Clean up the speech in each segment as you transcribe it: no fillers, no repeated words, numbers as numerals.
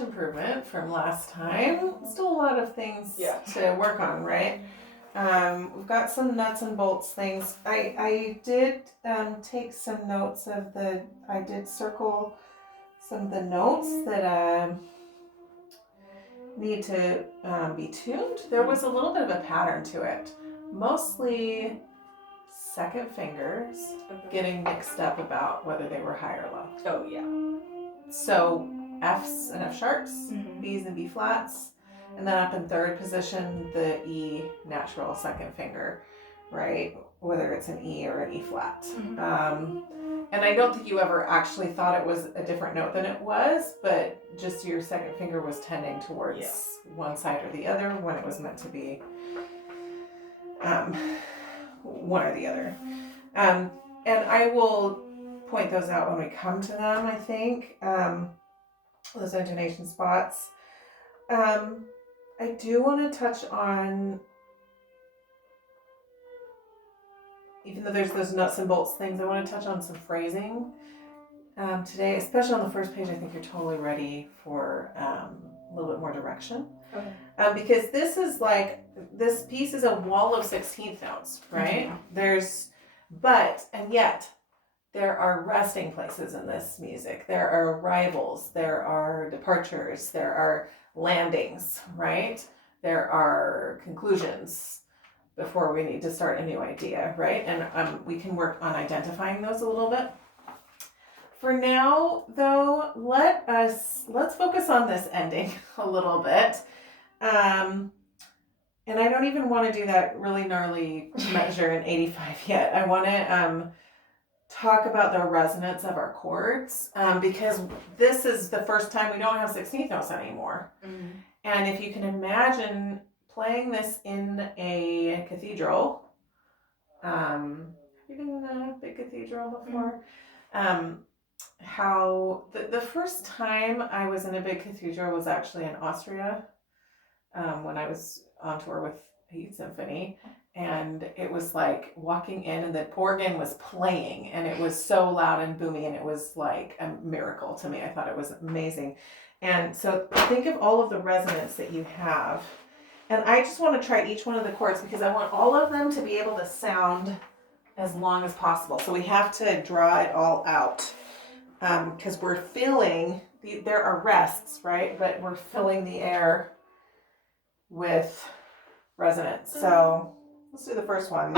Improvement from last time. Still a lot of things to work on, right? We've got some nuts and bolts things. I did take some notes I did circle some of the notes that need to be tuned. There was a little bit of a pattern to it. Mostly second fingers getting mixed up about whether they were high or low. Oh, yeah. So F's and F sharps, B's and B flats, and then up in third position, the E natural second finger, right? Whether it's an E or an E flat. And I don't think you ever actually thought it was a different note than it was, but just your second finger was tending towards one side or the other when it was meant to be one or the other. And I will point those out when we come to them, I think. Those intonation spots. I do want to touch on, even though there's those nuts and bolts things, I want to touch on some phrasing today, especially on the first page. I think you're totally ready for a little bit more direction. Okay. Because this piece is a wall of 16th notes, right? And yet, there are resting places in this music. There are arrivals, there are departures, there are landings, right? There are conclusions before we need to start a new idea, right? And we can work on identifying those a little bit. For now, though, let's focus on this ending a little bit. And I don't even want to do that really gnarly measure in 85 yet. I want to talk about the resonance of our chords, because this is the first time we don't have 16th notes anymore. And if you can imagine playing this in a cathedral, have you been in a big cathedral before? How the first time I was in a big cathedral was actually in Austria, when I was on tour with Heat Symphony. And it was like walking in and the organ was playing and it was so loud and boomy and it was like a miracle to me. I thought it was amazing. And so think of all of the resonance that you have. And I just want to try each one of the chords because I want all of them to be able to sound as long as possible. So we have to draw it all out, because we're filling, there are rests, right? But we're filling the air with resonance. So let's do the first one.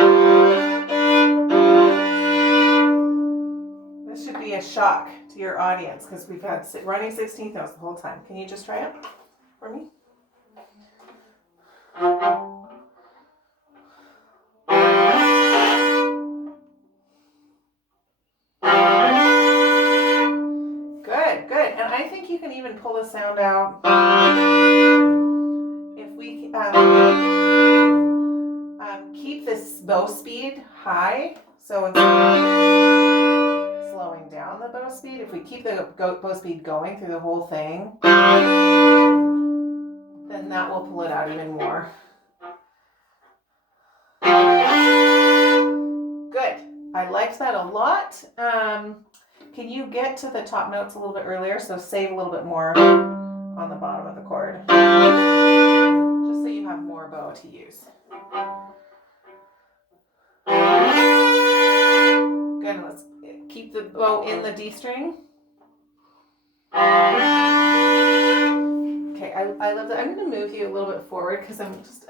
This should be a shock to your audience because we've had running 16th notes the whole time. Can you just try it for me? Good. And I think you can even pull the sound out if we keep this bow speed high. So instead of slowing down the bow speed, if we keep the bow speed going through the whole thing, then that will pull it out even more. Good. I liked that a lot. Can you get to the top notes a little bit earlier? So save a little bit more on the bottom of the chord, just so you have more bow to use. Good. Let's keep the bow in the D string. Okay, I love that. I'm going to move you a little bit forward because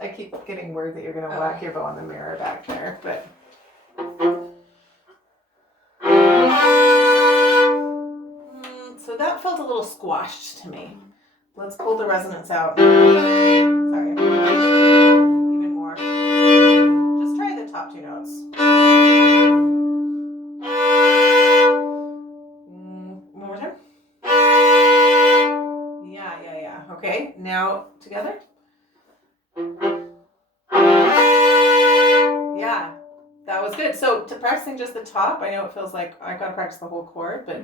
I keep getting worried that you're going to whack your bow on the mirror back there, but. So that felt a little squashed to me. Let's pull the resonance out. Sorry. Even more. Just try the top two notes. One more time. Yeah. Okay, now together. Yeah, that was good. So to practicing just the top, I know it feels like I got to practice the whole chord, but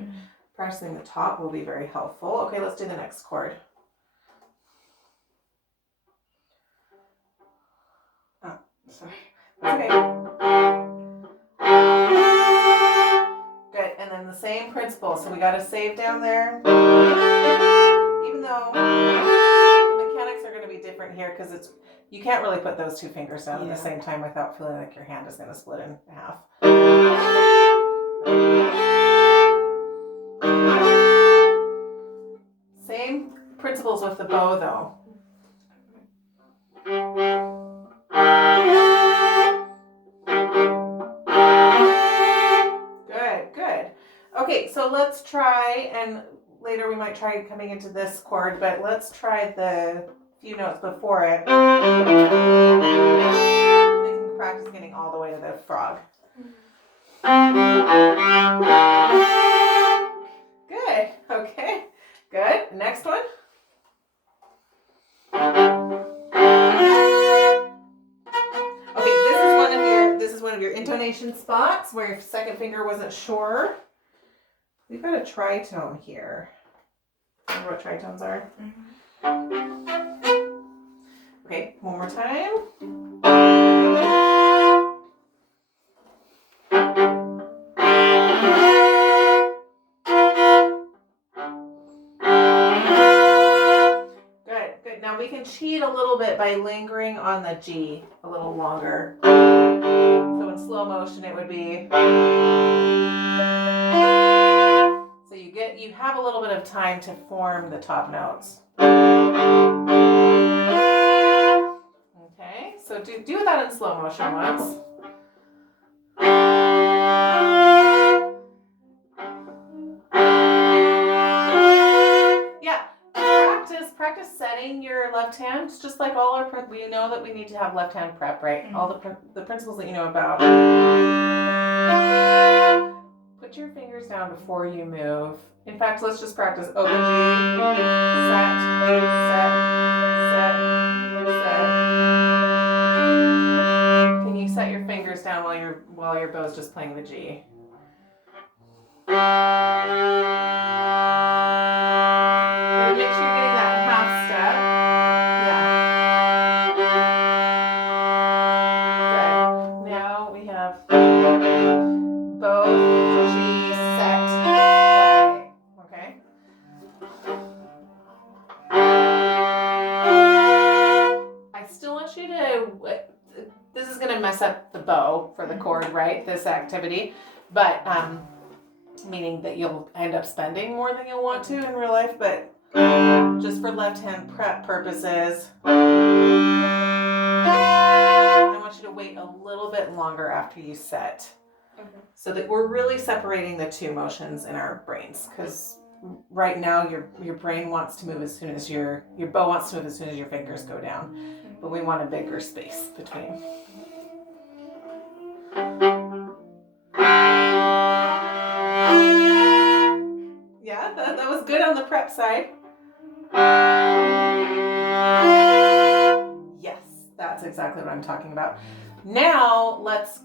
practicing the top will be very helpful. Okay, let's do the next chord. Oh, sorry. Okay. Good, and then the same principle. So we got to save down there. Even though the mechanics are going to be different here because You can't really put those two fingers down at the same time without feeling like your hand is going to split in half. Same principles with the bow though. Good. Okay, so let's try, and later we might try coming into this chord, but let's try the few notes before it. So you can practice getting all the way to the frog. Good. Okay. Good. Next one. Okay, this is one of your intonation spots where your second finger wasn't sure. We've got a tritone here. Remember what tritones are? Okay, one more time. Good. Now we can cheat a little bit by lingering on the G a little longer. So in slow motion it would be. So you have a little bit of time to form the top notes. Okay, so do that in slow motion once. Yeah, practice setting your left hand. It's just like all our we know that we need to have left hand prep, right? All the principles that you know about. Put your fingers down before you move. In fact, let's just practice open G, set. Can you set your fingers down while your bow's just playing the G? Make sure you're getting that half step. Yeah. Good. Now we have bow, G, set, play. Okay. I still want you to. This is going to mess up the bow for the chord, right? This activity, but meaning that you'll end up spending more than you'll want to in real life, but just for left hand prep purposes, I want you to wait a little bit longer after you set. Okay. So that we're really separating the two motions in our brains, because right now your brain wants to move as soon as your bow wants to move as soon as your fingers go down, but we want a bigger space between. Yeah, that was good on the prep side. Yes, that's exactly what I'm talking about. Now let's